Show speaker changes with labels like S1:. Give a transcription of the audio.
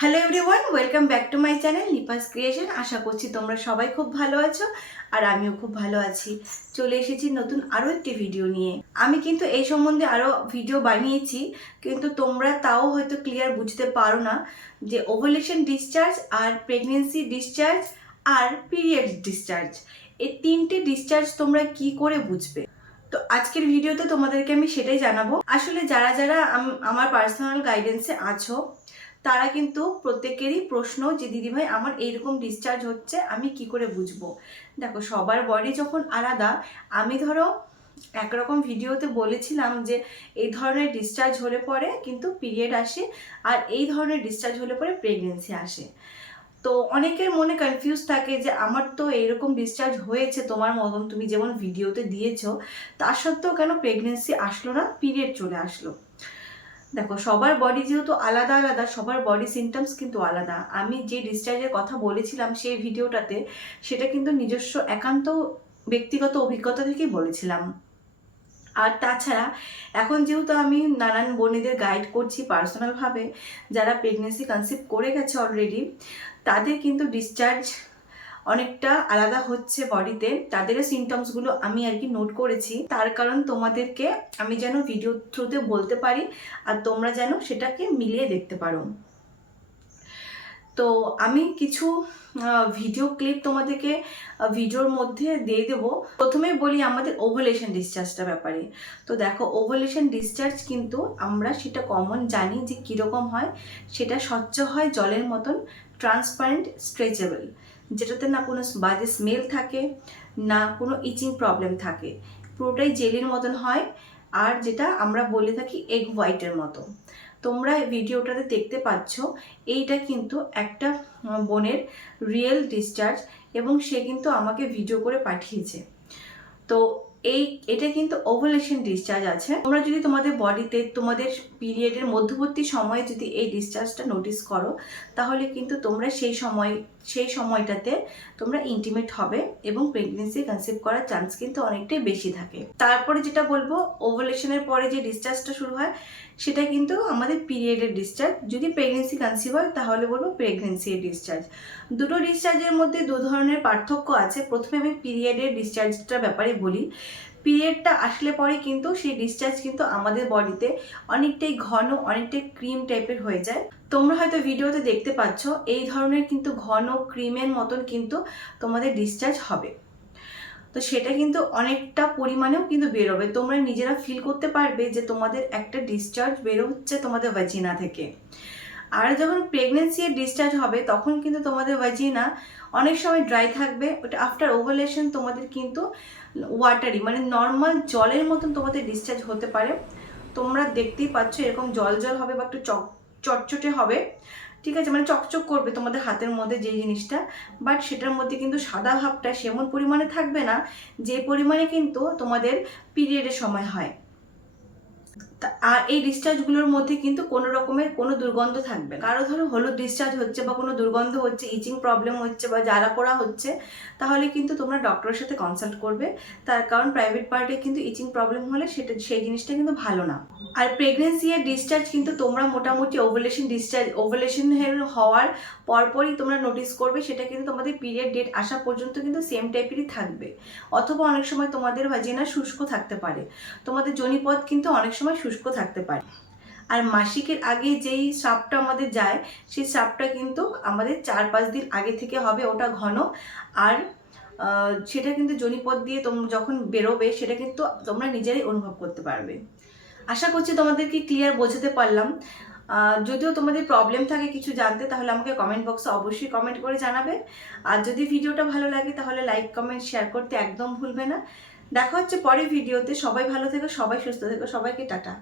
S1: Hello everyone welcome back to my channel Nipas creation আশা করছি তোমরা সবাই খুব ভালো আছো আর আমিও খুব ভালো আছি। চলে এসেছি নতুন আরও একটি ভিডিও নিয়ে। আমি কিন্তু এই সম্বন্ধে আরও ভিডিও বানিয়েছি, কিন্তু তোমরা তাও হয়তো ক্লিয়ার বুঝতে পারো না যে ওভুলেশন ডিসচার্জ আর প্রেগনেন্সি ডিসচার্জ আর পিরিয়ড ডিসচার্জ এই তিনটে ডিসচার্জ তোমরা কি করে বুঝবে? তো আজকের ভিডিওতে তোমাদেরকে আমি সেটাই জানাব। আসলে যারা যারা আম- আমার পার্সোনাল গাইডেন্সে আছো তারা কিন্তু প্রত্যেকেরই প্রশ্ন যে, দিদিভাই, আমার এইরকম ডিসচার্জ হচ্ছে, আমি কি করে বুঝব? দেখো, সবার বডি যখন আলাদা, আমি ধরো একরকম ভিডিওতে বলেছিলাম যে, এই ধরনের ডিসচার্জ হলে পরে কিন্তু পিরিয়ড আসে আর এই ধরনের ডিসচার্জ হলে পরে প্রেগনেন্সি আসে। তো অনেকের মনে কনফিউজ থাকে যে, আমার তো এইরকম ডিসচার্জ হয়েছে তোমার মতন, তুমি যেমন ভিডিওতে দিয়েছ, তা সত্ত্বেও কেন প্রেগনেন্সি আসলো না? পিরিয়ড চলে আসলো। দেখো, সবার বডি যেহেতু আলাদা আলাদা, সবার বডি সিমটমস কিন্তু আলাদা। আমি যে ডিসচার্জের কথা বলেছিলাম সেই ভিডিওটাতে, সেটা কিন্তু নিজস্ব একান্ত ব্যক্তিগত অভিজ্ঞতা থেকেই বলেছিলাম। আর তাছাড়া, এখন যেহেতু আমি নানান বোনেদের গাইড করছি পার্সোনালভাবে যারা প্রেগনেন্সি কনসিভ করে গেছে অলরেডি তাদের কিন্তু ডিসচার্জ অনেকটা আলাদা হচ্ছে বডিতে। তাদেরও সিমটমসগুলো আমি আর কি নোট করেছি। তার কারণ তোমাদেরকে আমি যেন ভিডিও থ্রুতে বলতে পারি আর তোমরা যেন সেটাকে মিলিয়ে দেখতে পারো। তো আমি কিছু ভিডিও ক্লিপ তোমাদেরকে ভিডিওর মধ্যে দিয়ে দেবো। প্রথমে বলি আমাদের ওভুলেশন ডিসচার্জটা ব্যাপারে। তো দেখো ওভুলেশন ডিসচার্জ কিন্তু আমরা সেটা কমন জানি যে কীরকম হয়। সেটা স্বচ্ছ হয় জলের মতন ট্রান্সপারেন্ট স্ট্রেচেবল যেটাতে না কোনো বাজে স্মেল থাকে, না কোনো ইচিং প্রবলেম থাকে। পুরোটাই জেলির মতন হয়, আর যেটা আমরা বলে থাকি এগ হোয়াইটের মতো। তোমরা ভিডিওটাতে দেখতে পাচ্ছ, এইটা কিন্তু একটা বোনের রিয়েল ডিসচার্জ এবং সে কিন্তু আমাকে ভিডিও করে পাঠিয়েছে। তো এই, এটা কিন্তু ওভুলেশন ডিসচার্জ আছে। তোমরা যদি তোমাদের বডিতে তোমাদের পিরিয়ডের মধ্যবর্তী সময়ে যদি এই ডিসচার্জটা নোটিস করো, তাহলে কিন্তু তোমরা সেই সময়, সেই সময়টাতে তোমরা ইন্টিমেট হবে এবং প্রেগনেন্সি কনসিভ করার চান্স কিন্তু অনেকটাই বেশি থাকে। তারপরে যেটা বলব ওভুলেশনের পরে যে ডিসচার্জটা শুরু হয়, সেটা কিন্তু আমাদের পিরিয়ডের ডিসচার্জ যদি প্রেগনেন্সি কনসিভ হয়, তাহলে বলব প্রেগনেন্সি ডিসচার্জ দুটো ডিসচার্জের মধ্যে দু ধরনের পার্থক্য আছে। প্রথমে আমি পিরিয়ডের ডিসচার্জটার ব্যাপারে বলি। পিরিয়ডটা আসলে পরে কিন্তু সেই ডিসচার্জ কিন্তু আমাদের বডিতে অনেকটাই ঘন, অনেকটাই ক্রিম টাইপের হয়ে যায়। তোমরা হয়তো ভিডিওতে দেখতে পাচ্ছ, এই ধরনের কিন্তু ঘন ক্রিমের মতন কিন্তু তোমাদের ডিসচার্জ হবে। তো সেটা কিন্তু অনেকটা পরিমাণেও কিন্তু বেরোবে। তোমরা নিজেরা ফিল করতে পারবে যে তোমাদের একটা ডিসচার্জ বেরোচ্ছে তোমাদের ভাজিনা থেকে। আর যখন প্রেগনেন্সি ডিসচার্জ হবে, তখন কিন্তু তোমাদের ভাজিনা অনেক সময় ড্রাই থাকবে। ওটা আফটার ওভালেশন তোমাদের কিন্তু ওয়াটারি মানে নর্মাল জলের মতন তোমাদের ডিসচার্জ হতে পারে। তোমরা দেখতেই পাচ্ছ এরকম জল জল হবে বা একটু চক, চটচটে হবে। ঠিক আছে? মানে চকচক করবে তোমাদের হাতের মধ্যে যে জিনিসটা। বাট সেটার মধ্যে কিন্তু সাদা ভাবটা সেমন পরিমাণে থাকবে না, যে পরিমাণে কিন্তু তোমাদের পিরিয়ডের সময় হয়। আর এই ডিসচার্জগুলোর মধ্যে কিন্তু কোনো রকমের কোনো দুর্গন্ধ থাকবে কারও ধরো হলুদ ডিসচার্জ হচ্ছে বা কোনো দুর্গন্ধ হচ্ছে ইচিং প্রবলেম হচ্ছে বা জ্বালা পোড়া হচ্ছে, তাহলে কিন্তু তোমরা ডক্টরের সাথে কনসাল্ট করবে। তার কারণ প্রাইভেট পার্টে কিন্তু ইচিং প্রবলেম হলে সেটা, সেই জিনিসটা কিন্তু ভালো না। আর প্রেগনেন্সি এর ডিসচার্জ কিন্তু তোমরা মোটামুটি ওভুলেশন ডিসচার্জ ওভুলেশন হওয়ার পরপরই তোমরা নোটিস করবে, সেটা কিন্তু তোমাদের পিরিয়ড ডেট আসা পর্যন্ত কিন্তু সেম টাইপেরই থাকবে। অথবা অনেক সময় তোমাদের ভাজিনা শুষ্ক থাকতে পারে। তোমাদের জনিপথ কিন্তু অনেক সময় শুষ্ক থাকতে পারে। আর মাসিকের আগে যেই সাপটা আমাদের যায়, সেই সাপটা কিন্তু আমাদের চার পাঁচ দিন আগে থেকে হবে ওটা ঘন। আর সেটা কিন্তু জনিপথ দিয়ে তোম, যখন বেরোবে, সেটা কিন্তু তোমরা নিজেরাই অনুভব করতে পারবে। আশা করছি তোমাদেরকে ক্লিয়ার বোঝাতে পারলাম। যদিও তোমাদের প্রবলেম থাকে কিছু জানতে, তাহলে আমাকে কমেন্ট বক্সে অবশ্যই কমেন্ট করে জানাবে। আর যদি ভিডিওটা ভালো লাগে, তাহলে লাইক কমেন্ট শেয়ার করতে একদম ভুলবে না। দেখা হচ্ছে পরের ভিডিওতে। সবাই ভালো থেকো সবাই সুস্থ থেকো সবাইকে টাটা।